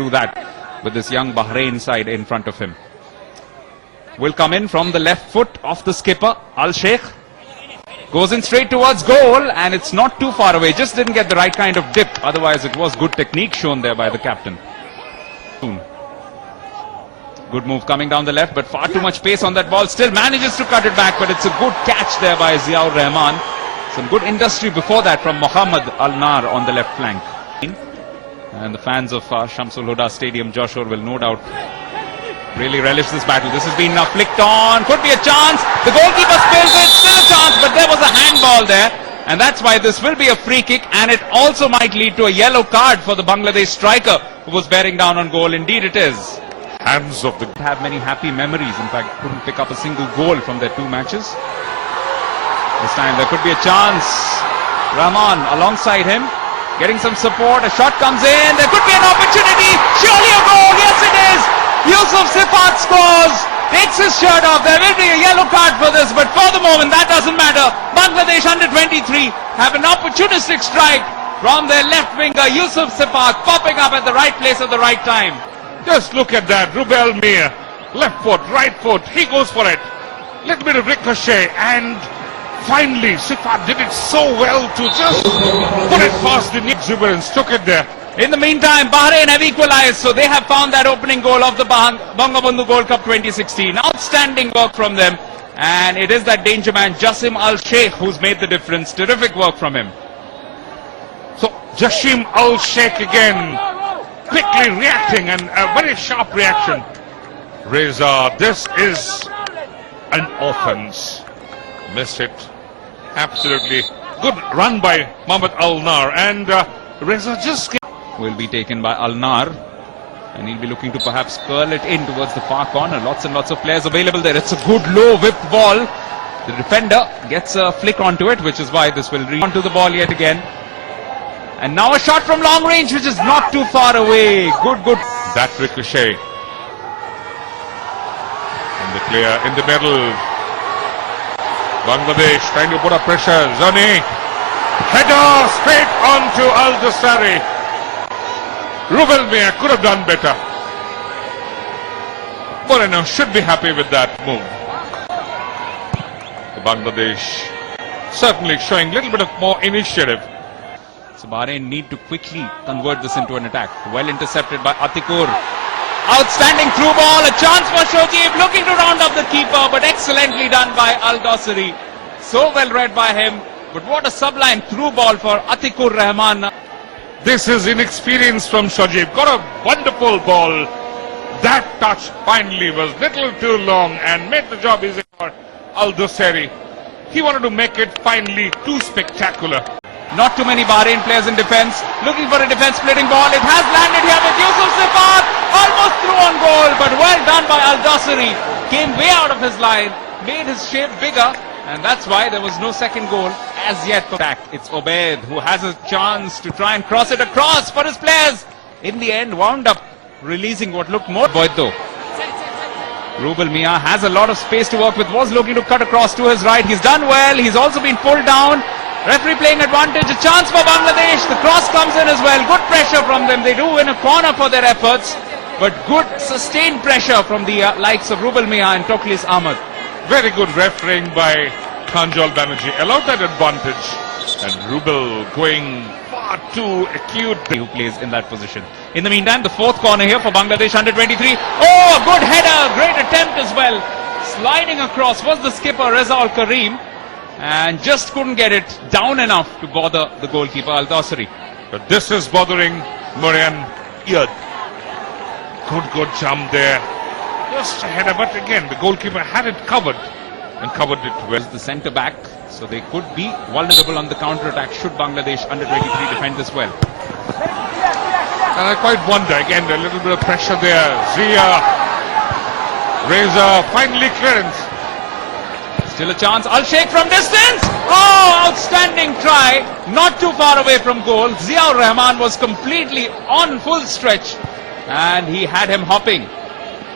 do that with this young Bahrain side in front of him. Will come in from the left foot of the skipper, Al Sheikh. Goes in straight towards goal, and it's not too far away. Just didn't get the right kind of dip. Otherwise, it was good technique shown there by the captain. Good move coming down the left, but far too much pace on that ball. Still manages to cut it back, but it's a good catch there by Ziaur Rahman. Some good industry before that from Mohammad Al Nar on the left flank. And the fans of Shamsul Huda Stadium, Joshua, will no doubt really relish this battle. This has been flicked on. Could be a chance. The goalkeeper spills it. Still a chance, but there was a handball there. And that's why this will be a free kick. And it also might lead to a yellow card for the Bangladesh striker who was bearing down on goal. Indeed it is. Hands of the... Have many happy memories. In fact, couldn't pick up a single goal from their 2 matches. This time there could be a chance. Rahman alongside him, getting some support. A shot comes in. There could be an opportunity. Surely a goal. Yes, it is. Yusuf Sifat scores. Takes his shirt off. There will be a yellow card for this, but for the moment that doesn't matter. Bangladesh under-23 have an opportunistic strike from their left winger Yusuf Sifat, popping up at the right place at the right time. Just look at that. Rubel Mir. Left foot, right foot. He goes for it. Little bit of ricochet, and finally Sifat did it so well to just put it past the exuberance. Took it there. In the meantime, Bahrain have equalized, so they have found that opening goal of the Bangabandhu Gold Cup 2016. Outstanding work from them, and it is that danger man Jasim Al Sheikh who's made the difference. Terrific work from him. So Jasim Al Sheikh again, quickly reacting, and a very sharp reaction. Reza, this is an offense. Missed it. Absolutely good run by Mohammad Al Nar, and Reza just will be taken by Al Nar, and he'll be looking to perhaps curl it in towards the far corner. Lots and lots of players available there. It's a good low whipped ball. The defender gets a flick onto it, which is why this will reach onto the ball yet again. And now a shot from long range, which is not too far away. Good. That ricochet. And the clear in the middle. Bangladesh trying to put up pressure. Zani. Header straight onto Al Dosari. Rubel Mir could have done better. Moreno should be happy with that move. The Bangladesh certainly showing a little bit of more initiative. So Bahrain need to quickly convert this into an attack. Well intercepted by Atikur. Outstanding through ball. A chance for Shojib, looking to round up the keeper, but excellently done by Al Dosari. So well read by him. But what a sublime through ball for Atikur Rahman. This is inexperience from Shojib. Got a wonderful ball. That touch finally was little too long and made the job easy for Al Dosari. He wanted to make it finally too spectacular. Not too many Bahrain players in defense. Looking for a defense splitting ball. It has landed here with Yusuf Sifat. Almost through on goal, but well done by Al Dosari. Came way out of his line. Made his shape bigger. And that's why there was no second goal as yet. Back, it's Obaid who has a chance to try and cross it across for his players. In the end, wound up releasing what looked more. Boito. Rubel Mir has a lot of space to work with. Was looking to cut across to his right. He's done well. He's also been pulled down. Referee playing advantage. A chance for Bangladesh. The cross comes in as well. Good pressure from them. They do win a corner for their efforts. But good sustained pressure from the likes of Rubel Mir and Toklis Ahmed. Very good refereeing by Kanjal Banerjee. Allowed that advantage. And Rubel going far too acute. Who plays in that position. In the meantime, the 4th corner here for Bangladesh under-23. Oh, a good header. Great attempt as well. Sliding across was the skipper Reza Al Karim. And just couldn't get it down enough to bother the goalkeeper Al Dosari. But this is bothering Morian Iyad. Good jump there. Just a header, but again, the goalkeeper had it covered and covered it well. The centre back, so they could be vulnerable on the counter-attack should Bangladesh under-23 defend this well. And I quite wonder, again, a little bit of pressure there. Zia, Reza, finally clearance. Still a chance. Al Sheikh from distance. Oh, outstanding try. Not too far away from goal. Ziaur Rahman was completely on full stretch, and he had him hopping.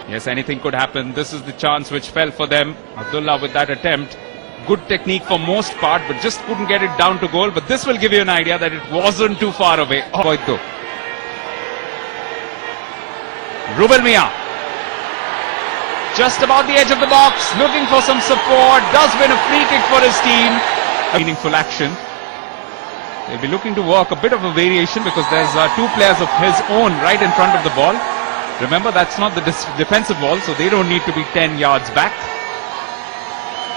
Yes, anything could happen. This is the chance which fell for them. Abdullah with that attempt. Good technique for most part, but just couldn't get it down to goal. But this will give you an idea that it wasn't too far away. Oh, Rubel Mia. Just about the edge of the box, looking for some support, does win a free kick for his team. Meaningful action. They'll be looking to work a bit of a variation because there's two players of his own right in front of the ball. Remember, that's not the defensive ball, so they don't need to be 10 yards back.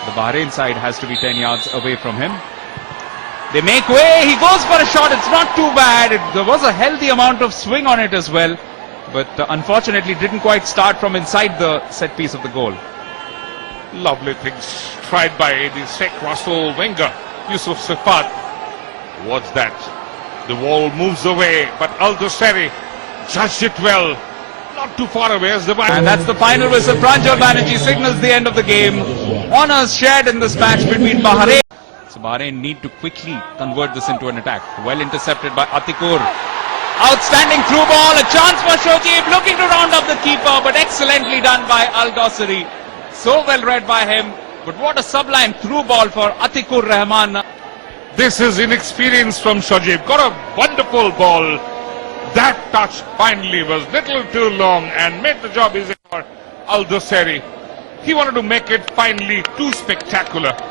The Bahrain side has to be 10 yards away from him. They make way, he goes for a shot, it's not too bad. There was a healthy amount of swing on it as well. But unfortunately didn't quite start from inside the set piece of the goal. Lovely things tried by the Sheikh Russell winger, Yusuf Sifat. What's that? The ball moves away, but Al Dosari judged it well. Not too far away as the ball. And that's the final whistle. Pranjal Banerjee signals the end of the game. Honours shared in this match between Bahrain. So Bahrain need to quickly convert this into an attack. Well intercepted by Atikur. Outstanding through ball, a chance for Shojib, looking to round up the keeper, but excellently done by Al Dosari. So well read by him, but what a sublime through ball for Atikur Rahman. This is inexperience from Shojib. Got a wonderful ball. That touch finally was little too long and made the job easy for Al Dosari. He wanted to make it finally too spectacular.